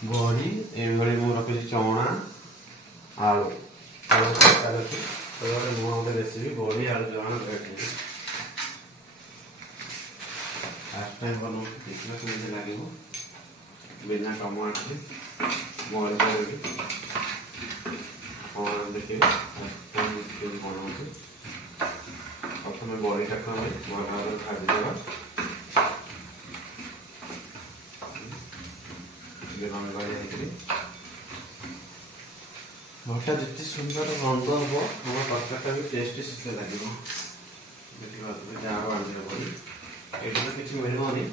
बड़ी ये रखी चना आलू आलू रखी नुआ गोटे रेसिपी बड़ी आलू चना फास्ट टाइम बनाऊँ देखना केମିତି ଲାଗିବ बिना टमाटर बॉइल करके और देखिए बनाऊँ प्रथम बड़ीटा आम भल भाव भाजीदेवा भटा जिते सुंदर गंध हम आम तरकारीटा भी टेस्टी से लगे देखिए जार आंध्र बड़ी ये तो किसी मिलनी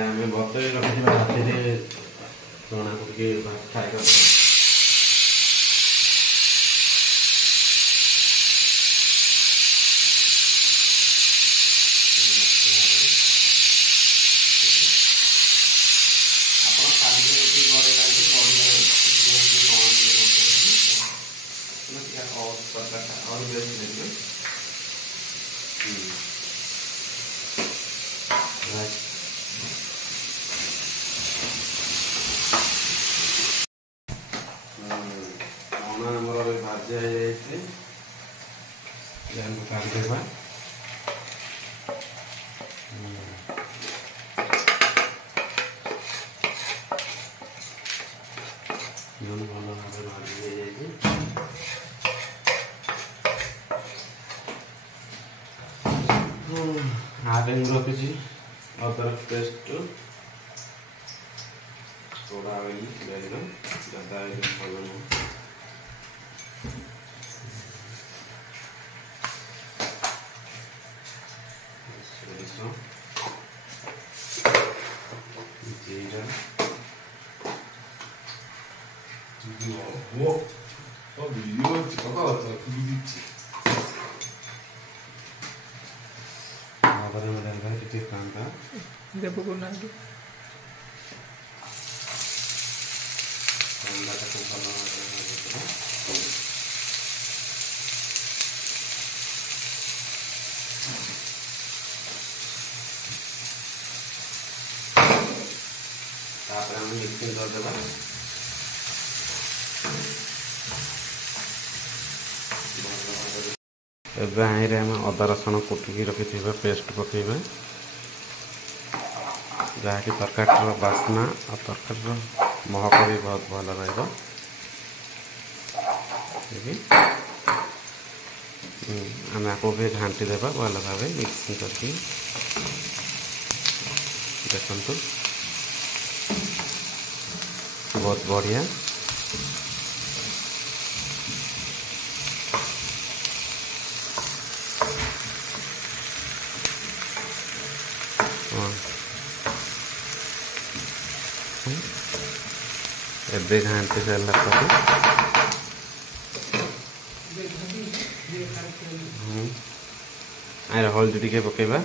आम बतई रखी राति चना को फ्राए कर और बेस्ट लगे आमर भाजी काटिदेवा भल भाव भाजी आटे रखी अदरक पेस्ट सोडा ज़्यादा भल जीरा कांदा मिक्सिंग करदेवा एम अदा रसुण कुटिकी रखी पेस्ट पकेबा जहाँकि तरकारी बास्ना और तरकारी महक भी बहुत भल रहा आम आपको भी घाटी देवा भल भाव मिक्सिंग करके देखु बहुत बढ़िया एबे घाटी सारा आर हल्दी टिके पकेबा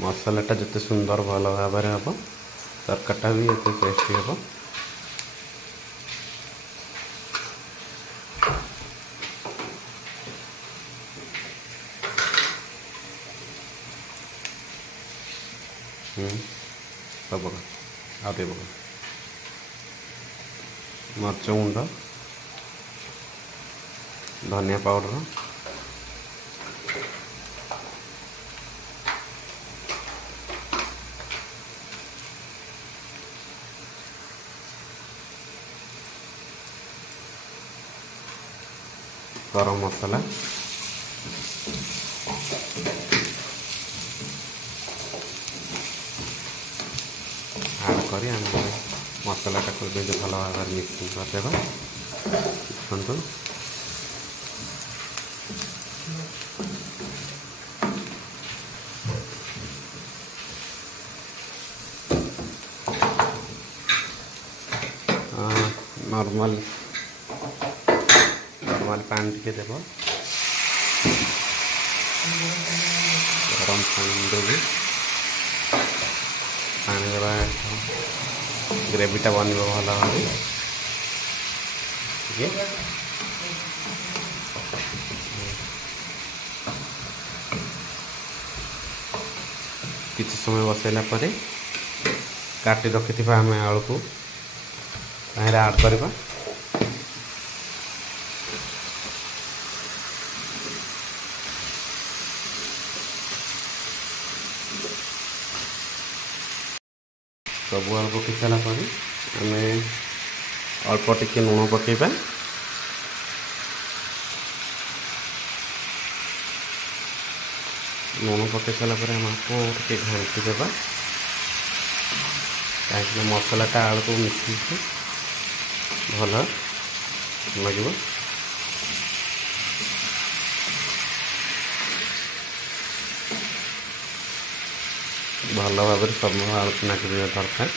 मसलाटा जिते सुंदर भल भाव हम तरकारीटा भी ये टेस्टी हम सब आते मर्च गुंड धनिया पाउडर गरम मसाला ऐड करी मसलाटा को भल भाव मिक्सिंग करदेवा देखु नॉर्मल पानी टिके देव गरम पानी देवी पानी देवा ग्रेवीटा बन भल भाई किसी समय बसैला काटी रखि आम आलू को आड करवा सब आलू पकई सारापर आम अल्प टिके लुण पकेबा लुण पकई सारापर आम टे घाटी देवा कहीं मसलाटा आलू को मिसी भल लगे भल भाव सब आलू को नाक दरकार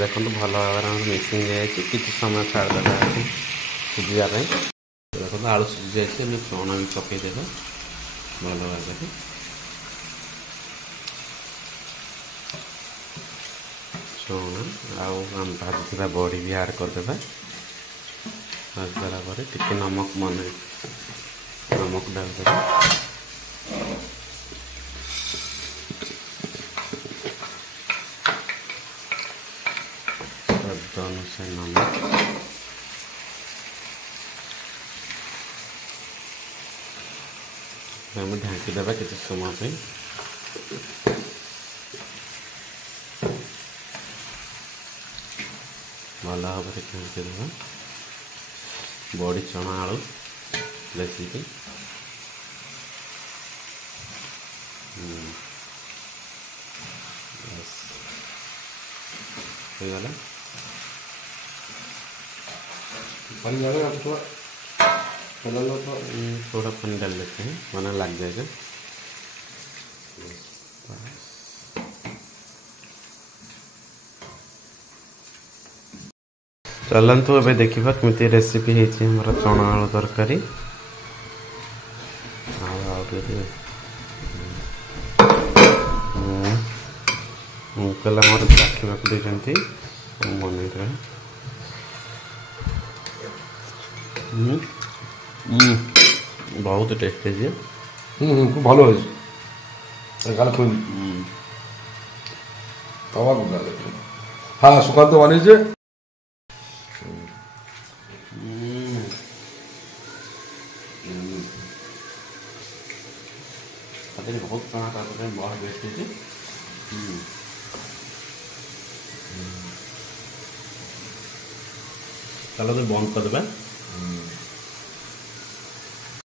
देखो भल भाव मिक्सिंग कि समय छाड़देगा सिझापी देखो आलू सिझी जाए चना भी पकईदे भल भाव चना आम भाजी बड़ी भी आड करदे भाजदेला टे नमक मन नमक डालदे अनुसार नमक आम ढाँकी देवा किसी समय भल भाव ढाँकी देवा बड़ी चना आलू रेसिपी गला पानी डालेगा थोड़ा पानी डाल देते हैं वरना लग जाएगा चलतु ए देखा कमी रेसिपी है चना आलू तरकारी अंकल आमर चाखा देती मन बहुत टेस्ट है खूब ভালো হয়েছে গালে খুব তবা গালে হ্যাঁ সুকান্ত বানিয়েছে बहुत चना बहुत बेस्ट है चलो तो बंद कर देवे